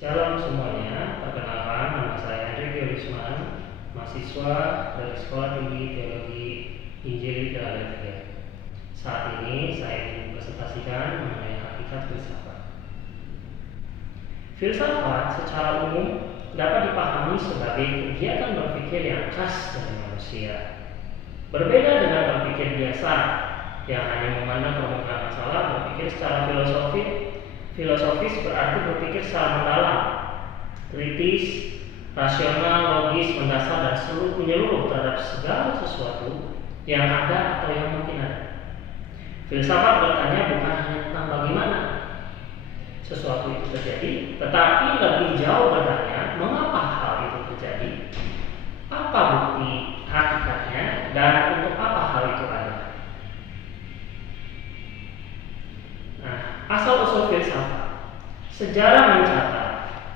Shalom semuanya, perkenalkan nama saya Hendrik Yorisman, mahasiswa dari Sekolah Tinggi Teologi Injil Philadelphia. Saat ini saya ingin presentasikan mengenai hakikat filsafat. Filsafat secara umum dapat dipahami sebagai kegiatan berpikir yang khas dari manusia. Berbeda dengan berpikir biasa yang hanya memandang permukaan masalah, berpikir secara filosofis berarti berpikir secara mendalam, kritis, rasional, logis, mendasar, dan menyeluruh terhadap segala sesuatu yang ada atau yang mungkin ada. Filsafat bertanya bukan hanya tentang bagaimana sesuatu itu terjadi, tetapi lebih jauh bertanya mengapa hal itu terjadi, apa bukti hakikatnya, dan untuk apa hal itu ada. Asal-usul filsafat. Sejarah mencatat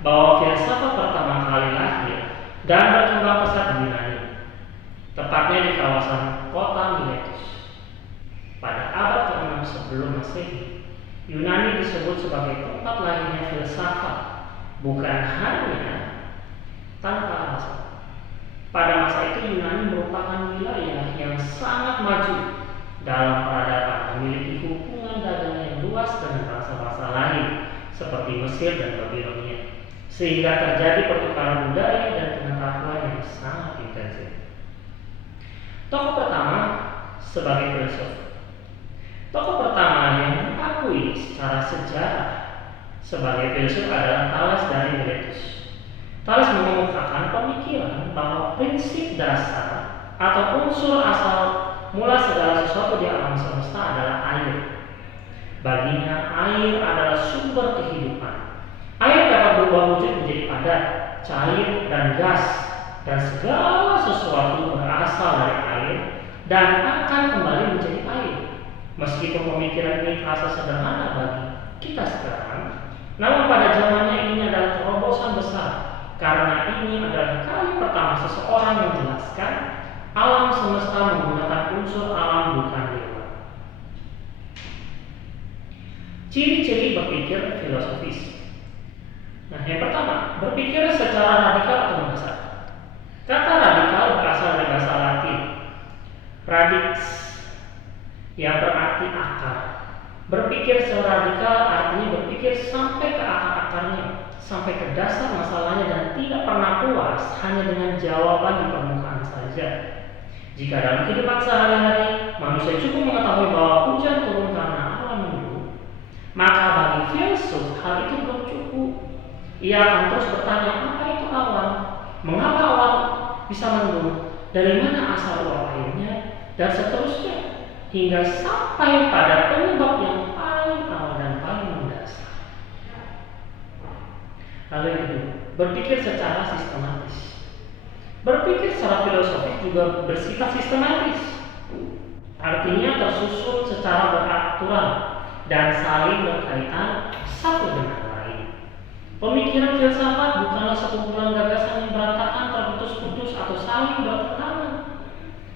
bahwa filsafat pertama kali lahir dan berkembang pesat di Yunani, tepatnya di kawasan kota Miletus. Pada abad ke-6 sebelum Masehi, Yunani disebut sebagai tempat lahirnya filsafat, bukan hanya tanpa alasan. Pada masa itu Yunani merupakan wilayah yang sangat maju dalam peradaban, memiliki hubungan dagang yang luas dengan bangsa-bangsa lain seperti Mesir dan Babilonia, sehingga terjadi pertukaran budaya dan pengetahuan yang sangat intensif. Tokoh pertama sebagai filsuf. Tokoh pertama yang diakui secara sejarah sebagai filsuf adalah Thales dari Miletus. Thales mengemukakan pemikiran bahwa prinsip dasar atau unsur asal mula segala sesuatu di alam semesta adalah air. Baginya, air adalah sumber kehidupan. Air dapat berubah wujud menjadi padat, cair, dan gas, dan segala sesuatu berasal dari air dan akan kembali menjadi air. Meskipun pemikiran ini terasa sederhana bagi kita sekarang, namun pada zamannya ini adalah terobosan besar, karena ini adalah kali pertama seseorang menjelaskan alam semesta menggunakan unsur alam, bukan dewa. Ciri-ciri berpikir filosofis. Yang pertama, berpikir secara radikal atau mendasar. Kata radikal berasal dari bahasa Latin radix, yang berarti akar. Berpikir secara radikal artinya berpikir sampai ke akar-akarnya, sampai ke dasar masalahnya, dan tidak pernah puas hanya dengan jawaban di permukaan saja. Jika dalam kehidupan sehari-hari manusia cukup mengetahui bahwa hujan turun karena awan mendung, maka bagi filsuf hal itu belum cukup. Ia akan terus bertanya, apa itu awan? Mengapa awan bisa mendung? Dari mana asal uap airnya? Dan seterusnya, hingga sampai pada penyebab yang paling awal dan paling mendasar. Lalu yang kedua, berpikir secara sistematis. Berpikir secara filosofis juga bersifat sistematis, artinya tersusun secara beraturan dan saling berkaitan satu dengan lain. Pemikiran filsafat bukanlah sekumpulan gagasan yang berantakan, terputus-putus, atau saling bertentangan.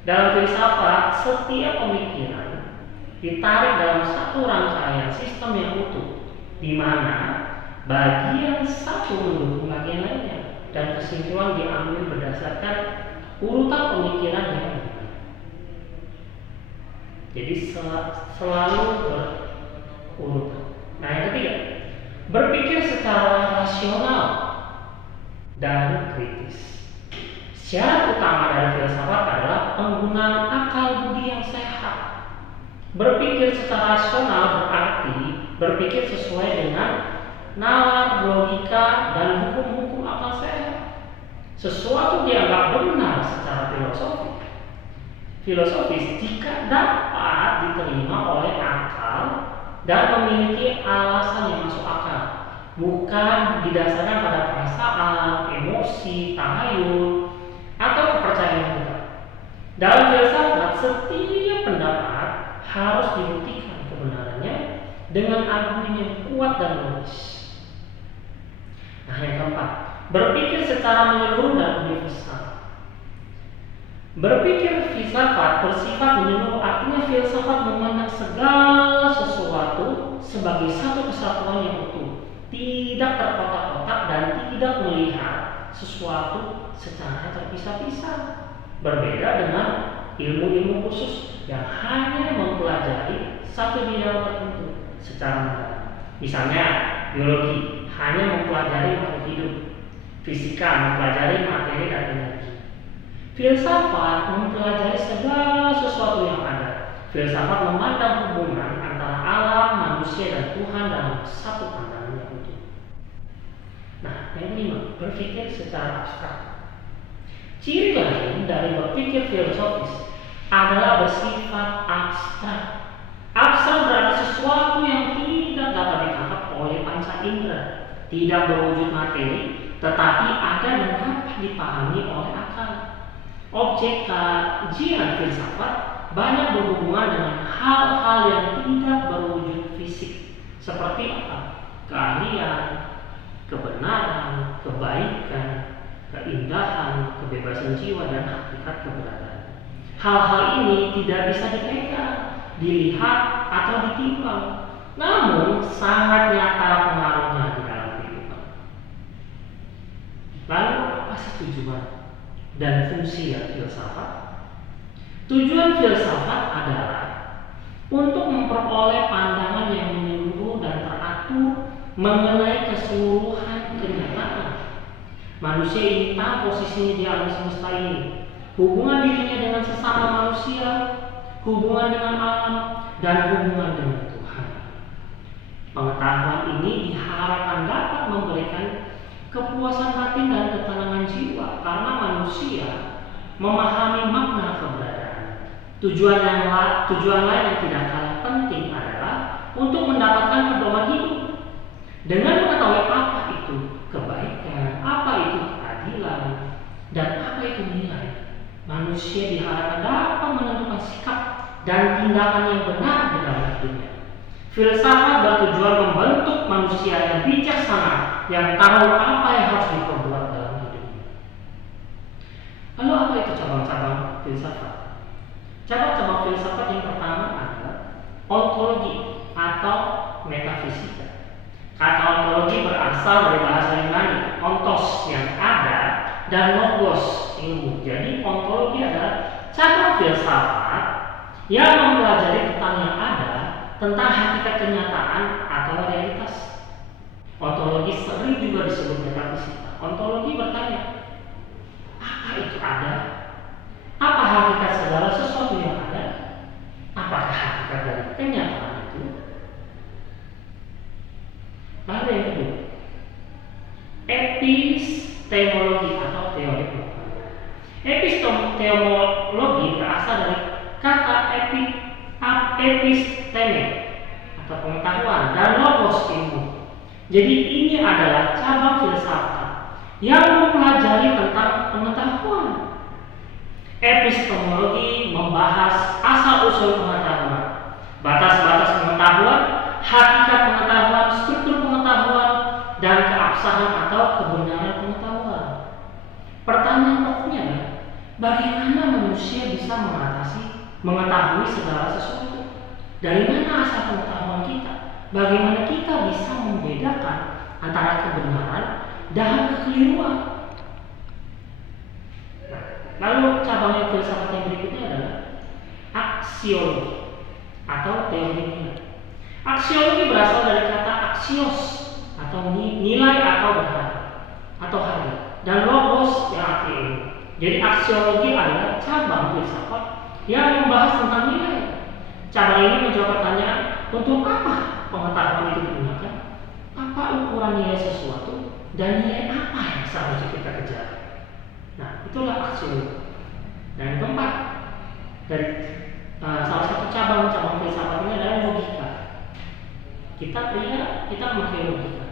Dalam filsafat, setiap pemikiran ditarik dalam satu rangkaian sistem yang utuh, di mana bagian satu mendukung bagian lainnya, dan kesimpulan diambil berdasarkan urutan pemikiran yang benar. Jadi selalu berurutan. Yang ketiga, berpikir secara rasional dan kritis. Syarat utama dari filsafat adalah penggunaan akal budi yang sehat. Berpikir secara rasional berarti berpikir sesuai dengan nalar, logika, dan hukum-hukum akal sehat. Sesuatu dianggap benar secara filosofis jika dapat diterima oleh akal dan memiliki alasan yang masuk akal, bukan didasarkan pada perasaan, emosi, tahayul, atau kepercayaan kita. Dalam filsafat, setiap pendapat harus dibuktikan kebenarannya dengan argumen yang kuat dan logis. Yang keempat, berpikir secara menyeluruh dan universal. Berpikir filsafat bersifat menyeluruh, artinya filsafat memandang segala sesuatu sebagai satu kesatuan yang utuh, tidak terkotak-kotak dan tidak melihat sesuatu secara terpisah-pisah. Berbeda dengan ilmu-ilmu khusus yang hanya mempelajari satu bidang tertentu secara mendalam. Misalnya biologi hanya mempelajari makhluk hidup, fisika mempelajari materi dan energi. Filsafat mempelajari segala sesuatu yang ada. Filsafat memandang hubungan antara alam, manusia, dan Tuhan dalam satu pandangan yang utuh. Nah, yang kelima, berpikir secara abstrak. Ciri lain dari berpikir filosofis adalah bersifat abstrak. Abstrak berarti sesuatu yang tidak dapat ditangkap oleh panca indera, tidak berwujud materi, tetapi ada dan dapat dipahami oleh akal. Objek kajian filsafat banyak berhubungan dengan hal-hal yang tidak berwujud fisik, seperti apa? Keahlian, kebenaran, kebaikan, keindahan, kebebasan jiwa, dan hakikat keberadaan. Hal-hal ini tidak bisa dipegang, dilihat, atau ditimbang, namun sangat nyata pengaruhnya di dalam kehidupan. Lalu apa sih tujuan dan fungsi filsafat? Tujuan filsafat adalah untuk memperoleh pandangan yang menyeluruh dan teratur mengenai keseluruhan kenyataan. Manusia ingin tahu posisinya di alam semesta ini, hubungan dirinya dengan sesama manusia, hubungan dengan alam, dan hubungan dengan Tuhan. Pengetahuan ini diharapkan dapat memberikan kepuasan batin dan ketenangan jiwa karena manusia memahami makna keberadaan. Tujuan lain yang tidak kalah penting adalah untuk mendapatkan pedoman hidup. Dengan mengetahui apa itu kebaikan, apa itu keadilan, dan apa itu nilai, manusia diharapkan dapat menentukan sikap dan tindakan yang benar di dalam hidupnya. Filsafat bertujuan membentuk manusia yang bijaksana, yang tahu apa yang harus diperbuat dalam hidupnya. Lalu apa itu cabang-cabang filsafat? Cabang-cabang filsafat yang pertama adalah ontologi atau metafisika. Kata ontologi berasal dari bahasa Yunani, ontos yang ada, dan logos ilmu. Jadi ontologi adalah cabang filsafat yang mempelajari tentang yang ada, tentang hakikat kenyataan atau realitas. Ontologi sering juga disebut metafisika. Ontologi bertanya, apa itu ada? Apa hakikat segala sesuatu yang ada? Apakah hakikat dari kenyataan itu? Lalu yang kedua, epistemologi atau teori pengetahuan. Epistemologi berasal dari kata episteme atau pengetahuan dan logos ilmu. Jadi ini adalah cabang filsafat yang mempelajari tentang pengetahuan. Epistemologi membahas asal-usul pengetahuan, batas-batas pengetahuan, hakikat pengetahuan, struktur pengetahuan, dan keabsahan atau kebenaran pengetahuan. Pertanyaan pokoknya adalah, bagaimana manusia bisa mengetahui segala sesuatu? Dari mana asal pengetahuan kita? Bagaimana kita bisa membedakan antara kebenaran dan kekeliruan? Lalu cabang yang filsafat yang berikutnya adalah aksiologi atau teori nilai. Aksiologi berasal dari kata aksios atau nilai atau berharga atau harga, dan logos yang arti ilmu. Jadi aksiologi adalah cabang filsafat yang membahas tentang nilai. Cabang ini menjawab pertanyaan, untuk apa pengetahuan itu digunakan? Apa ukuran nilai sesuatu dan nilai apa yang seharusnya kita kejar? Nah, itulah aksiologi. Dan yang keempat, dari salah satu cabang filsafat ini adalah logika. Kita memakai logika.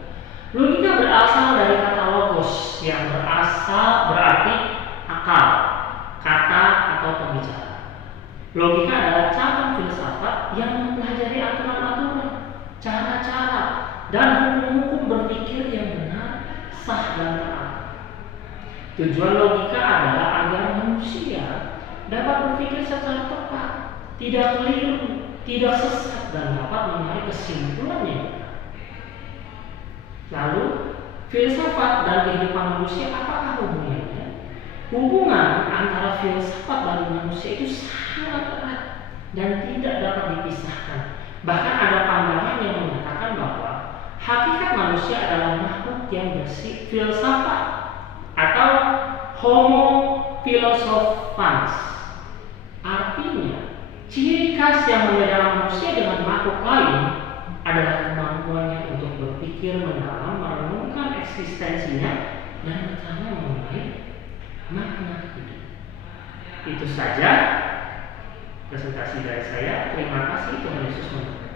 Logika berasal dari kata logos yang berarti akal, kata atau pembicaraan. Logika adalah cabang filsafat yang mempelajari aturan-aturan, cara-cara, dan hukum-hukum berpikir yang benar, sah, dan taat. Tujuan logika adalah agar manusia dapat berpikir secara tepat, tidak keliru, tidak sesat, dan dapat menarik kesimpulan yang benar. Lalu Filsafat dan kehidupan manusia apakah hubungannya? Hubungan antara filsafat dan manusia itu sangat erat dan tidak dapat dipisahkan. Bahkan ada pandangan yang mengatakan bahwa hakikat manusia adalah makhluk yang bersifilsafat atau homo philosophans. Artinya, ciri khas yang membedakan manusia dengan makhluk lain adalah kemampuannya untuk berpikir mendalam, merenungkan eksistensinya, dan bertanya mengenai makna hidup. Itu saja presentasi dari saya. Terima kasih, Tuhan Yesus memberkati.